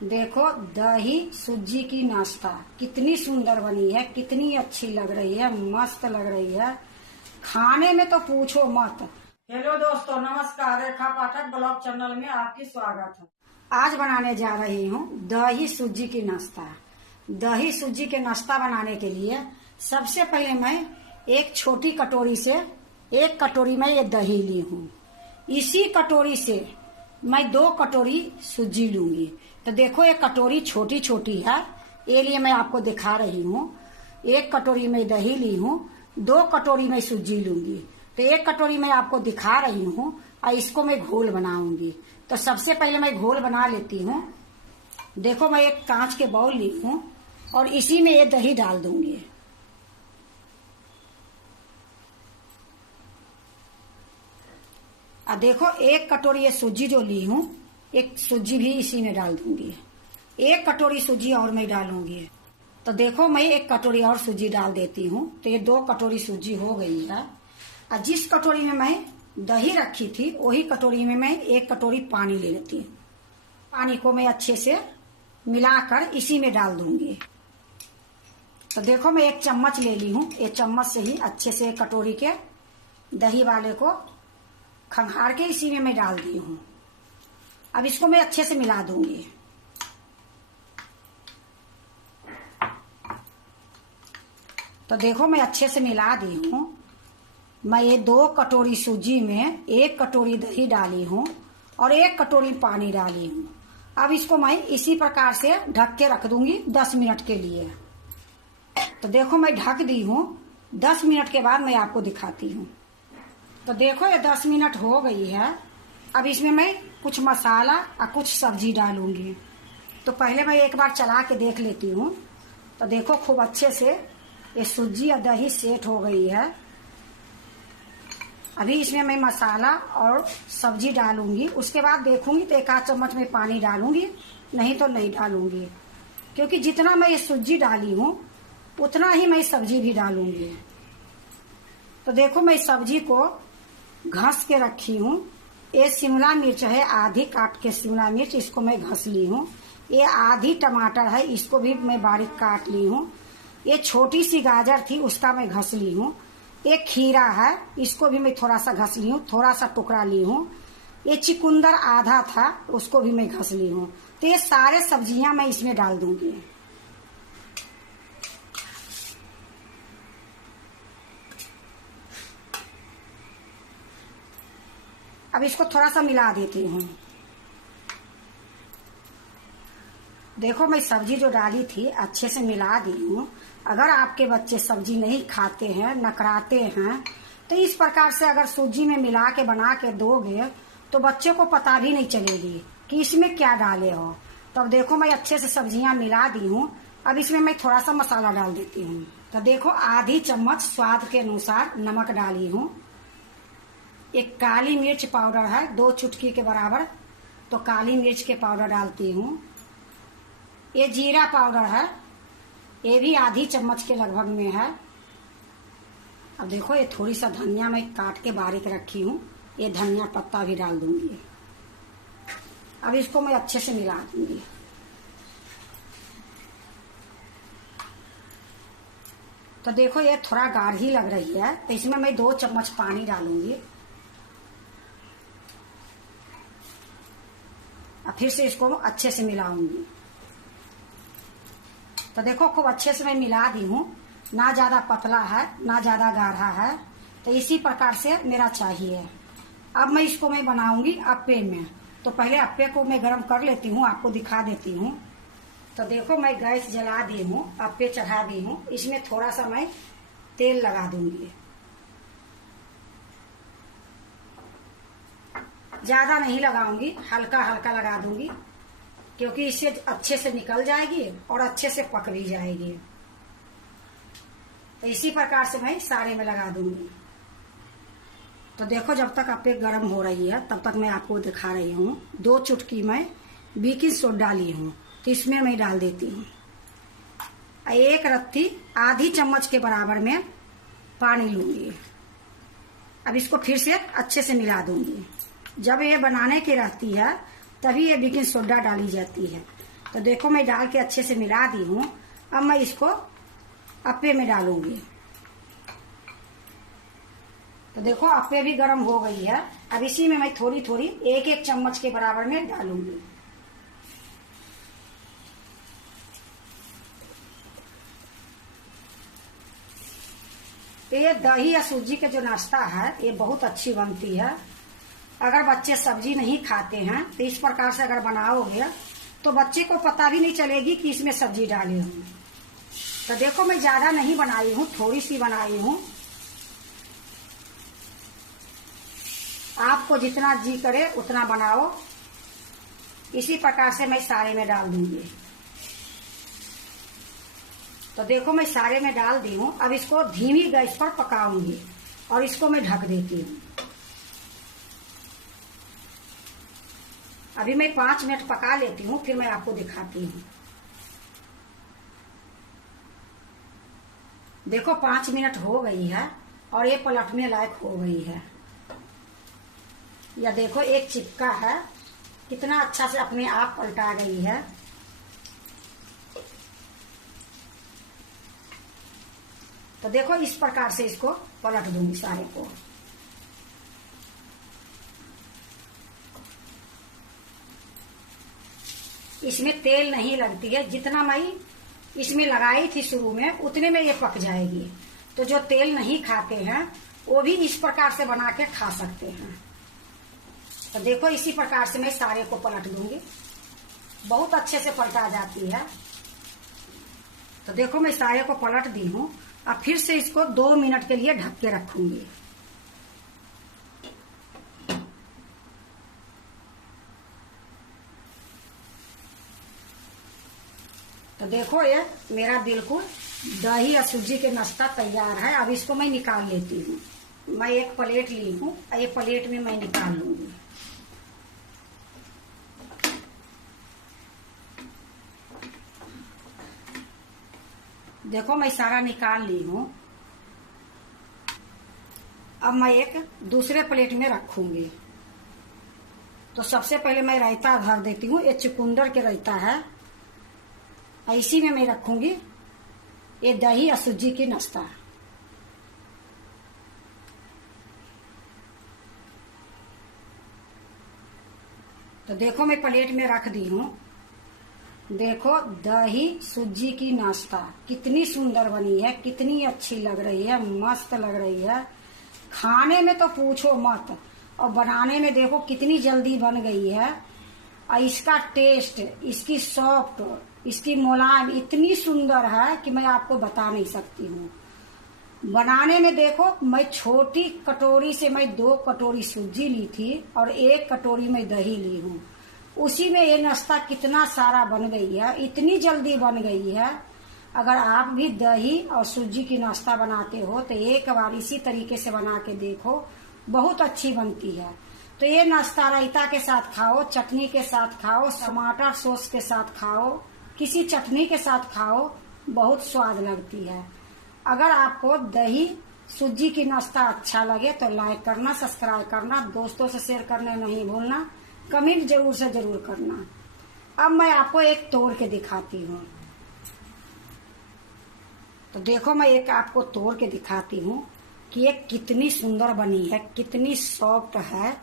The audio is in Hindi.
देखो दही सूजी की नाश्ता कितनी सुंदर बनी है, कितनी अच्छी लग रही है, मस्त लग रही है। खाने में तो पूछो मत। हेलो दोस्तों, नमस्कार। रेखा पाठक ब्लॉग चैनल में आपकी स्वागत है। आज बनाने जा रही हूँ दही सूजी की नाश्ता। दही सूजी के नाश्ता बनाने के लिए सबसे पहले मैं एक छोटी कटोरी से 1 कटोरी में ये दही ली हूँ। इसी कटोरी से मैं 2 कटोरी सूजी लूंगी। तो देखो ये कटोरी छोटी छोटी है, ये लिए मैं आपको दिखा रही हूँ। 1 कटोरी में दही ली हूँ, 2 कटोरी में सूजी लूंगी। तो 1 कटोरी में आपको दिखा रही हूँ और इसको मैं घोल बनाऊंगी। तो सबसे पहले मैं घोल बना लेती हूँ। देखो मैं एक कांच के बाउल ली हूँ और इसी में ये दही डाल दूंगी। और देखो 1 कटोरी ये सूजी जो ली हूँ, एक सूजी भी इसी में डाल दूंगी। 1 कटोरी सूजी और मैं डालूंगी। तो देखो मैं 1 कटोरी और सूजी डाल देती हूँ। तो ये 2 कटोरी सूजी हो गई है। और जिस कटोरी में मैं दही रखी थी वही कटोरी में मैं 1 कटोरी पानी ले लेती हूँ। पानी को मैं अच्छे से मिलाकर इसी में डाल दूंगी। तो देखो मैं 1 चम्मच ले ली हूँ। एक चम्मच से ही अच्छे से कटोरी के दही वाले को खंगार के इसी में मैं डाल दी हूँ। अब इसको मैं अच्छे से मिला दूंगी। तो देखो मैं अच्छे से मिला दी हूँ। मैं ये 2 कटोरी सूजी में 1 कटोरी दही डाली हूँ और 1 कटोरी पानी डाली हूँ। अब इसको मैं इसी प्रकार से ढक के रख दूंगी 10 मिनट के लिए। तो देखो मैं ढक दी हूँ। 10 मिनट के बाद मैं आपको दिखाती हूँ। तो देखो ये 10 मिनट हो गई है। अब इसमें मैं कुछ मसाला और कुछ सब्जी डालूंगी। तो पहले मैं एक बार चला के देख लेती हूँ। तो देखो खूब अच्छे से ये सूजी और दही सेट हो गई है। अभी इसमें मैं मसाला और सब्जी डालूंगी। उसके बाद देखूंगी तो 1 आध चम्मच में पानी डालूंगी, नहीं तो नहीं डालूंगी। क्योंकि जितना मैं ये सूजी डाली हूँ उतना ही मैं सब्जी भी डालूंगी। तो देखो मैं सब्जी को घस के रखी हूँ। ये शिमला मिर्च है, आधी काट के शिमला मिर्च, इसको मैं घस ली हूँ। ये आधी टमाटर है, इसको भी मैं बारीक काट ली हूँ। ये छोटी सी गाजर थी, उसका मैं घस ली हूँ। एक खीरा है, इसको भी मैं थोड़ा सा घस ली हूँ, थोड़ा सा टुकड़ा ली हूँ। ये चिकुंदर आधा था, उसको भी मैं घस ली हूँ। तो ये सारे सब्जियां मैं इसमें डाल दूंगी। अब इसको थोड़ा सा मिला देती हूँ। देखो मैं सब्जी जो डाली थी अच्छे से मिला दी हूँ। अगर आपके बच्चे सब्जी नहीं खाते हैं, नखराते हैं, तो इस प्रकार से अगर सूजी में मिला के बना के दोगे तो बच्चे को पता भी नहीं चलेगी कि इसमें क्या डाले हो। तो अब देखो मैं अच्छे से सब्जियां मिला दी हूँ। अब इसमें मैं थोड़ा सा मसाला डाल देती हूँ। तो देखो आधी चम्मच स्वाद के अनुसार नमक डाली हूँ। एक काली मिर्च पाउडर है, 2 चुटकी के बराबर, तो काली मिर्च के पाउडर डालती हूँ। ये जीरा पाउडर है, ये भी आधी चम्मच के लगभग में है। अब देखो ये थोड़ी सा धनिया मैं काट के बारीक रखी हूँ, ये धनिया पत्ता भी डाल दूंगी। अब इसको मैं अच्छे से मिला दूंगी। तो देखो ये थोड़ा गाढ़ी लग रही है, तो इसमें मैं 2 चम्मच पानी डालूंगी। अब फिर से इसको अच्छे से मिलाऊंगी। तो देखो खूब अच्छे से मैं मिला दी हूँ। ना ज्यादा पतला है ना ज्यादा गाढ़ा है, तो इसी प्रकार से मेरा चाहिए। अब मैं इसको मैं बनाऊंगी अप्पे में। तो पहले अप्पे को मैं गरम कर लेती हूँ, आपको दिखा देती हूँ। तो देखो मैं गैस जला दी हूँ, अप्पे चढ़ा दी हूँ। इसमें थोड़ा सा मैं तेल लगा दूंगी। ज्यादा नहीं लगाऊंगी, हल्का हल्का लगा दूंगी, क्योंकि इससे अच्छे से निकल जाएगी और अच्छे से पक भी जाएगी। तो इसी प्रकार से मैं सारे में लगा दूंगी। तो देखो जब तक अप्पे गर्म हो रही है तब तक मैं आपको दिखा रही हूँ। 2 चुटकी मैं बेकिंग सोडा डाली हूँ, तो इसमें मैं डाल देती हूँ। 1 रत्ती आधी चम्मच के बराबर में पानी लूंगी। अब इसको फिर से अच्छे से मिला दूंगी। जब ये बनाने की रहती है तभी ये बेकिंग सोडा डाली जाती है। तो देखो मैं डाल के अच्छे से मिला दी हूँ। अब मैं इसको अप्पे में डालूंगी। तो देखो अप्पे भी गर्म हो गई है। अब इसी में मैं थोड़ी थोड़ी एक एक चम्मच के बराबर में डालूंगी। तो ये दही या सूजी का जो नाश्ता है ये बहुत अच्छी बनती है। अगर बच्चे सब्जी नहीं खाते हैं तो इस प्रकार से अगर बनाओगे तो बच्चे को पता भी नहीं चलेगी कि इसमें सब्जी डाली हूँ। तो देखो मैं ज्यादा नहीं बनाई हूँ, थोड़ी सी बनाई हूँ। आपको जितना जी करे उतना बनाओ। इसी प्रकार से मैं सारे में डाल दूंगी। तो देखो मैं सारे में डाल दी हूँ। अब इसको धीमी गैस पर पकाऊंगी और इसको मैं ढक देती हूँ। अभी मैं 5 मिनट पका लेती हूँ, फिर मैं आपको दिखाती हूँ। देखो 5 मिनट हो गई है और ये पलटने लायक हो गई है। या देखो एक चिपका है, कितना अच्छा से अपने आप पलटा गई है। तो देखो इस प्रकार से इसको पलट दूंगी सारे को। इसमें तेल नहीं लगती है, जितना मैं इसमें लगाई थी शुरू में उतने में ये पक जाएगी। तो जो तेल नहीं खाते हैं वो भी इस प्रकार से बना के खा सकते हैं। तो देखो इसी प्रकार से मैं सारे को पलट दूंगी। बहुत अच्छे से पलटा जाती है। तो देखो मैं सारे को पलट दी हूँ। अब फिर से इसको 2 मिनट के लिए ढक के रखूंगी। तो देखो ये मेरा बिल्कुल दही और सूजी के नाश्ता तैयार है। अब इसको मैं निकाल लेती हूँ। मैं एक प्लेट ली हूँ, ये प्लेट में मैं निकाल लूंगी। देखो मैं सारा निकाल ली हूँ। अब मैं एक दूसरे प्लेट में रखूंगी। तो सबसे पहले मैं रायता भर देती हूँ। ये चुकंदर के रायता है, इसी में मैं रखूंगी ये दही और सूजी की नाश्ता। तो देखो मैं प्लेट में रख दी हूँ। देखो दही सूजी की नाश्ता कितनी सुंदर बनी है, कितनी अच्छी लग रही है, मस्त लग रही है। खाने में तो पूछो मत, और बनाने में देखो कितनी जल्दी बन गई है। और इसका टेस्ट, इसकी सॉफ्ट, इसकी मुलायम इतनी सुंदर है कि मैं आपको बता नहीं सकती हूँ। बनाने में देखो मैं छोटी कटोरी से मैं 2 कटोरी सूजी ली थी और 1 कटोरी में दही ली हूँ। उसी में ये नाश्ता कितना सारा बन गई है, इतनी जल्दी बन गई है। अगर आप भी दही और सूजी की नाश्ता बनाते हो तो एक बार इसी तरीके से बना के देखो, बहुत अच्छी बनती है। तो ये नाश्ता रायता के साथ खाओ, चटनी के साथ खाओ, टमाटर सॉस के साथ खाओ, किसी चटनी के साथ खाओ, बहुत स्वाद लगती है। अगर आपको दही सूजी की नाश्ता अच्छा लगे तो लाइक करना, सब्सक्राइब करना, दोस्तों से शेयर करने नहीं भूलना, कमेंट जरूर से जरूर करना। अब मैं आपको एक तोड़ के दिखाती हूँ। तो देखो मैं एक आपको तोड़ के दिखाती हूँ कि ये कितनी सुंदर बनी है, कितनी सॉफ्ट है।